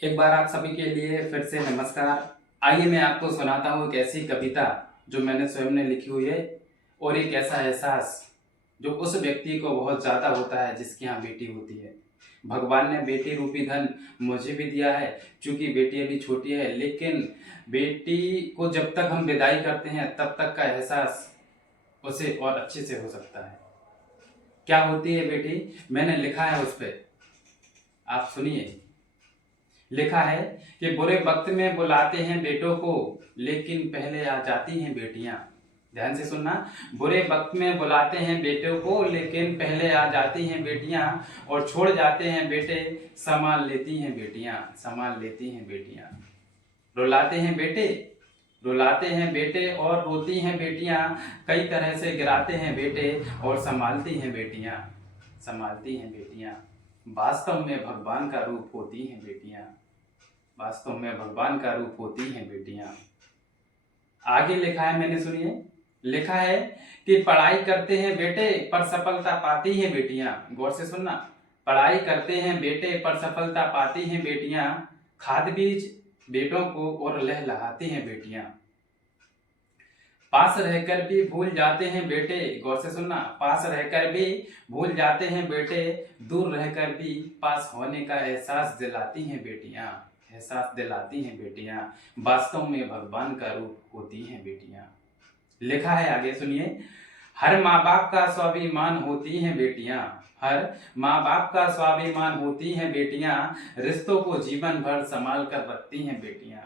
एक बार आप सभी के लिए फिर से नमस्कार। आइए मैं आपको सुनाता हूँ एक ऐसी कविता जो मैंने स्वयं ने लिखी हुई है और एक ऐसा एहसास जो उस व्यक्ति को बहुत ज़्यादा होता है जिसके यहाँ बेटी होती है। भगवान ने बेटी रूपी धन मुझे भी दिया है, क्योंकि बेटी अभी छोटी है, लेकिन बेटी को जब तक हम विदाई करते हैं तब तक का एहसास उसे और अच्छे से हो सकता है। क्या होती है बेटी, मैंने लिखा है उस पर, आप सुनिए। लिखा है कि बुरे वक्त में बुलाते हैं बेटों को, लेकिन पहले आ जाती हैं बेटियां। ध्यान से सुनना। बुरे वक्त में बुलाते हैं बेटों को, लेकिन पहले आ जाती हैं बेटियां, और छोड़ जाते हैं बेटे, संभाल लेती हैं बेटियां, संभाल लेती हैं बेटियां। रुलाते हैं बेटे, रुलाते हैं बेटे और रोती हैं बेटियां, कई तरह से गिराते हैं बेटे और संभालती हैं बेटियां, संभालती हैं बेटियां। वास्तव में भगवान का रूप होती हैं बेटियां, वास्तव में भगवान का रूप होती हैं बेटियां। आगे लिखा है, मैंने सुनिए। लिखा है कि पढ़ाई करते हैं बेटे पर सफलता पाती हैं बेटियां। गौर से सुनना। पढ़ाई करते हैं बेटे पर सफलता पाती हैं बेटियां, खाद बीज बेटों को और लहलहाती हैं बेटियां। पास रहकर भी भूल जाते हैं बेटे, गौर से सुनना, पास रहकर भी भूल जाते हैं बेटे, दूर रहकर भी पास होने का एहसास दिलाती हैं बेटियां, एहसास दिलाती हैं बेटियां। वास्तव में भगवान का रूप होती हैं बेटियां। लिखा है, आगे सुनिए। हर माँ बाप का स्वाभिमान होती हैं बेटियां, हर माँ बाप का स्वाभिमान होती हैं बेटियां, रिश्तों को जीवन भर संभाल कर रखती हैं बेटियां,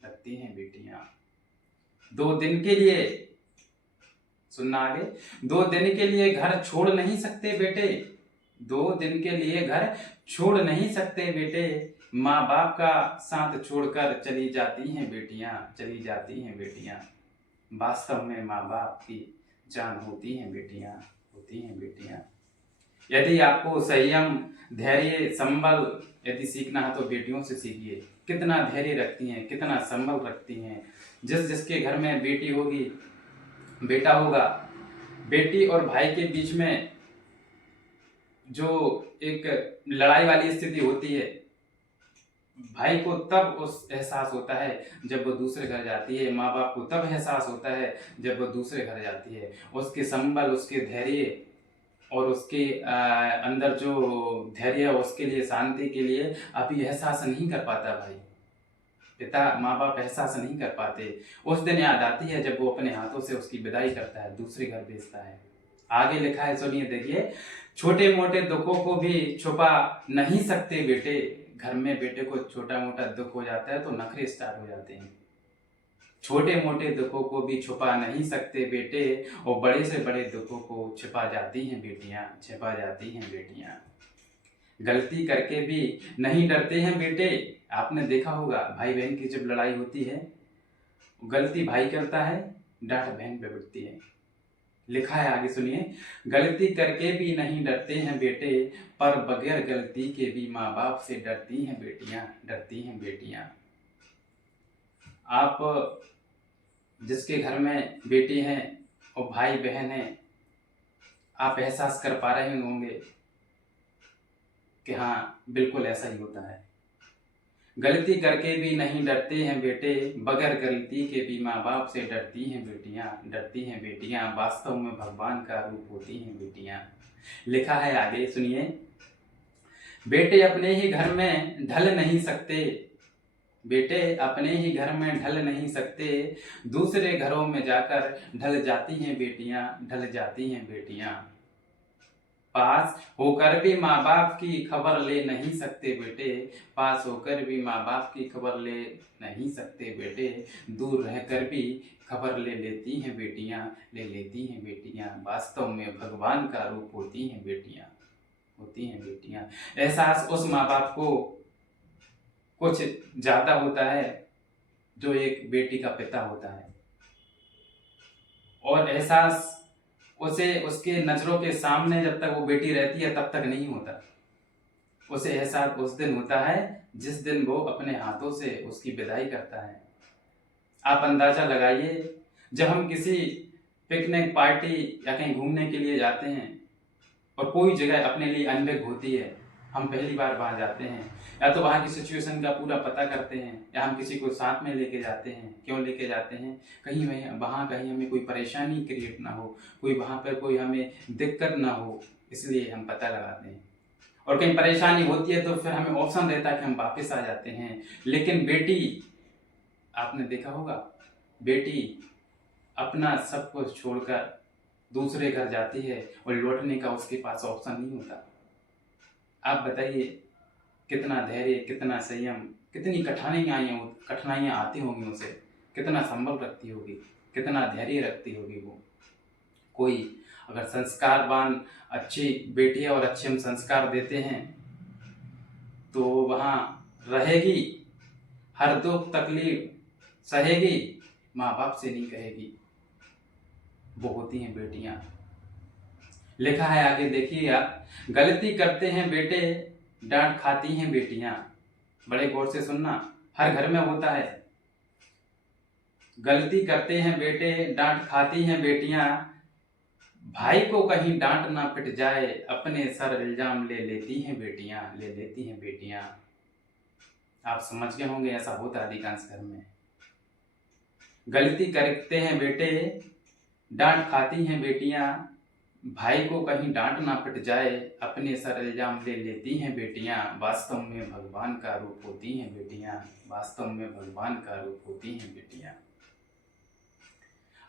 रखती हैं बेटियां। 2 दिन के लिए, सुनना आगे, 2 दिन के लिए घर छोड़ नहीं सकते बेटे, 2 दिन के लिए घर छोड़ नहीं सकते बेटे, माँ बाप का साथ छोड़कर चली जाती हैं बेटियां, चली जाती हैं बेटियां। वास्तव में माँ बाप की जान होती हैं बेटियां, होती हैं बेटियां। यदि आपको संयम, धैर्य, संबल यदि सीखना है तो बेटियों से सीखिए। कितना धैर्य रखती हैं, कितना संबल रखती हैं। जिस जिसके घर में बेटी होगी, बेटा होगा, बेटी और भाई के बीच में जो एक लड़ाई वाली स्थिति होती है, भाई को तब उस एहसास होता है जब वो दूसरे घर जाती है, माँ बाप को तब एहसास होता है जब वो दूसरे घर जाती है। उसके संबल, उसके धैर्य और उसके अंदर जो धैर्य है, उसके लिए, शांति के लिए अभी एहसास नहीं कर पाता भाई। पिता, माँ बाप एहसास नहीं कर पाते। उस दिन याद आती है जब वो अपने हाथों से उसकी विदाई करता है, दूसरे घर भेजता है। आगे लिखा है, सुनिए, देखिए। छोटे मोटे दुखों को भी छुपा नहीं सकते बेटे, घर में बेटे को छोटा मोटा दुख हो जाता है तो नखरे स्टार्ट हो जाते हैं। छोटे मोटे दुखों को भी छुपा नहीं सकते बेटे, और बड़े से बड़े दुखों को छिपा जाती हैं बेटियां, छिपा जाती हैं बेटियां। गलती करके भी नहीं डरते हैं बेटे। आपने देखा होगा भाई बहन की जब लड़ाई होती है, गलती भाई करता है, डांट बहन पे पड़ती है। लिखा है, आगे सुनिए। गलती करके भी नहीं डरते हैं बेटे, पर बगैर गलती के भी माँ बाप से डरती हैं बेटियां, डरती हैं बेटियां। आप जिसके घर में बेटी हैं और भाई बहन हैं, आप एहसास कर पा रहे होंगे कि हाँ, बिल्कुल ऐसा ही होता है। गलती करके भी नहीं डरते हैं बेटे, बगैर गलती के भी माँ बाप से डरती हैं बेटियां, डरती हैं बेटियां। वास्तव में भगवान का रूप होती हैं बेटियां। लिखा है, आगे सुनिए। बेटे अपने ही घर में ढल नहीं सकते, बेटे अपने ही घर में ढल नहीं सकते, दूसरे घरों में जाकर ढल जाती हैं बेटियां, ढल जाती हैं बेटियां। पास होकर भी माँ बाप की खबर ले नहीं सकते बेटे, पास होकर भी माँ बाप की खबर ले नहीं सकते बेटे, दूर रहकर भी खबर ले लेती हैं बेटियां, ले लेती हैं बेटियां। वास्तव में भगवान का रूप होती हैं बेटियां, होती हैं बेटियां। एहसास उस माँ बाप को कुछ ज्यादा होता है जो एक बेटी का पिता होता है, और एहसास उसे उसके नजरों के सामने जब तक वो बेटी रहती है तब तक नहीं होता। उसे एहसास उस दिन होता है जिस दिन वो अपने हाथों से उसकी विदाई करता है। आप अंदाजा लगाइए, जब हम किसी पिकनिक, पार्टी या कहीं घूमने के लिए जाते हैं और कोई जगह अपने लिए अनबिग होती है, हम पहली बार वहाँ जाते हैं, या तो वहाँ की सिचुएशन का पूरा पता करते हैं, या हम किसी को साथ में लेके जाते हैं। क्यों लेके जाते हैं? कहीं वहाँ कहीं हमें कोई परेशानी क्रिएट ना हो, कोई वहाँ पर कोई हमें दिक्कत ना हो, इसलिए हम पता लगाते हैं। और कहीं परेशानी होती है तो फिर हमें ऑप्शन रहता है कि हम वापस आ जाते हैं। लेकिन बेटी, आपने देखा होगा, बेटी अपना सब कुछ छोड़कर दूसरे घर जाती है और लौटने का उसके पास ऑप्शन नहीं होता। आप बताइए, कितना धैर्य, कितना संयम, कितनी कठिनाइयाँ आती होंगी उसे, कितना संभल रखती होगी, कितना धैर्य रखती होगी वो। कोई अगर संस्कारवान अच्छी बेटी है और अच्छे हम संस्कार देते हैं तो वहाँ रहेगी, हर दुख तकलीफ सहेगी, माँ बाप से नहीं कहेगी। वो होती हैं बेटियाँ। लिखा है आगे, देखिए आप, गलती करते हैं बेटे, डांट खाती हैं बेटियां। बड़े गौर से सुनना, हर घर में होता है। गलती करते हैं बेटे, डांट खाती हैं बेटियां, भाई को कहीं डांट ना पिट जाए, अपने सर इल्जाम ले लेती हैं बेटियां। आप समझ गए होंगे, ऐसा होता है अधिकांश घर में। गलती करते हैं बेटे, डांट खाती हैं बेटियां, भाई को कहीं डांट ना पिट जाए, अपने सर इल्जाम ले लेती हैं बेटियां, वास्तव में भगवान का रूप होती हैं बेटियां, वास्तव में भगवान का रूप होती हैं बेटियां।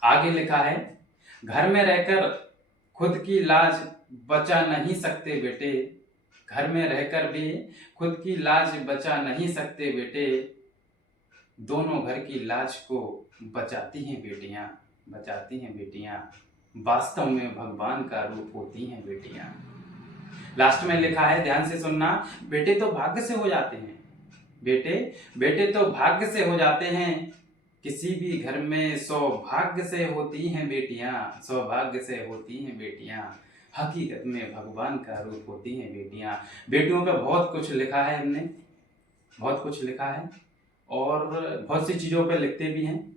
आगे लिखा है, घर में रहकर खुद की लाज बचा नहीं सकते बेटे, घर में रहकर भी खुद की लाज बचा नहीं सकते बेटे, दोनों घर की लाज को बचाती हैं बेटियां, वास्तव में भगवान का रूप होती हैं बेटियां। लास्ट में लिखा है, ध्यान से सुनना, बेटे तो भाग्य से हो जाते हैं, बेटे तो भाग्य से हो जाते हैं, किसी भी घर में सौभाग्य से होती हैं बेटियां, हकीकत में भगवान का रूप होती हैं बेटियां। बेटियों पे बहुत कुछ लिखा है, हमने बहुत कुछ लिखा है और बहुत सी चीज़ों पे लिखते भी हैं,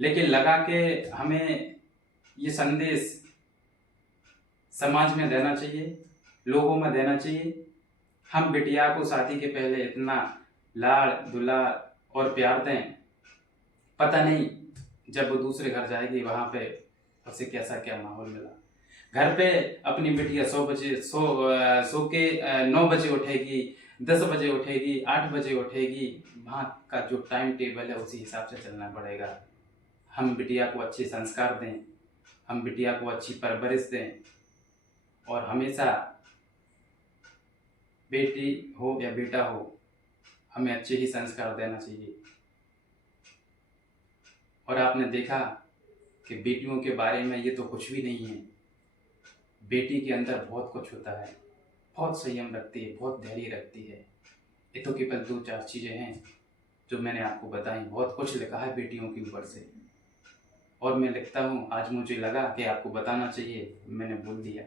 लेकिन लगा के हमें ये संदेश समाज में देना चाहिए, लोगों में देना चाहिए। हम बिटिया को शादी के पहले इतना लाड़ दुलार और प्यार दें, पता नहीं जब वो दूसरे घर जाएगी वहाँ पे उसे कैसा क्या माहौल मिला। घर पे अपनी बिटिया 9 बजे उठेगी, 10 बजे उठेगी, 8 बजे उठेगी, वहाँ का जो टाइम टेबल है उसी हिसाब से चलना पड़ेगा। हम बिटिया को अच्छे संस्कार दें, हम बिटिया को अच्छी परवरिश दें और हमेशा बेटी हो या बेटा हो, हमें अच्छे ही संस्कार देना चाहिए। और आपने देखा कि बेटियों के बारे में ये तो कुछ भी नहीं है, बेटी के अंदर बहुत कुछ होता है, बहुत संयम रखती है, बहुत धैर्य रखती है। ये तो केवल 2-4 चीज़ें हैं जो मैंने आपको बताई। बहुत कुछ लिखा है बेटियों के ऊपर से और मैं लिखता हूँ। आज मुझे लगा कि आपको बताना चाहिए, मैंने बोल दिया।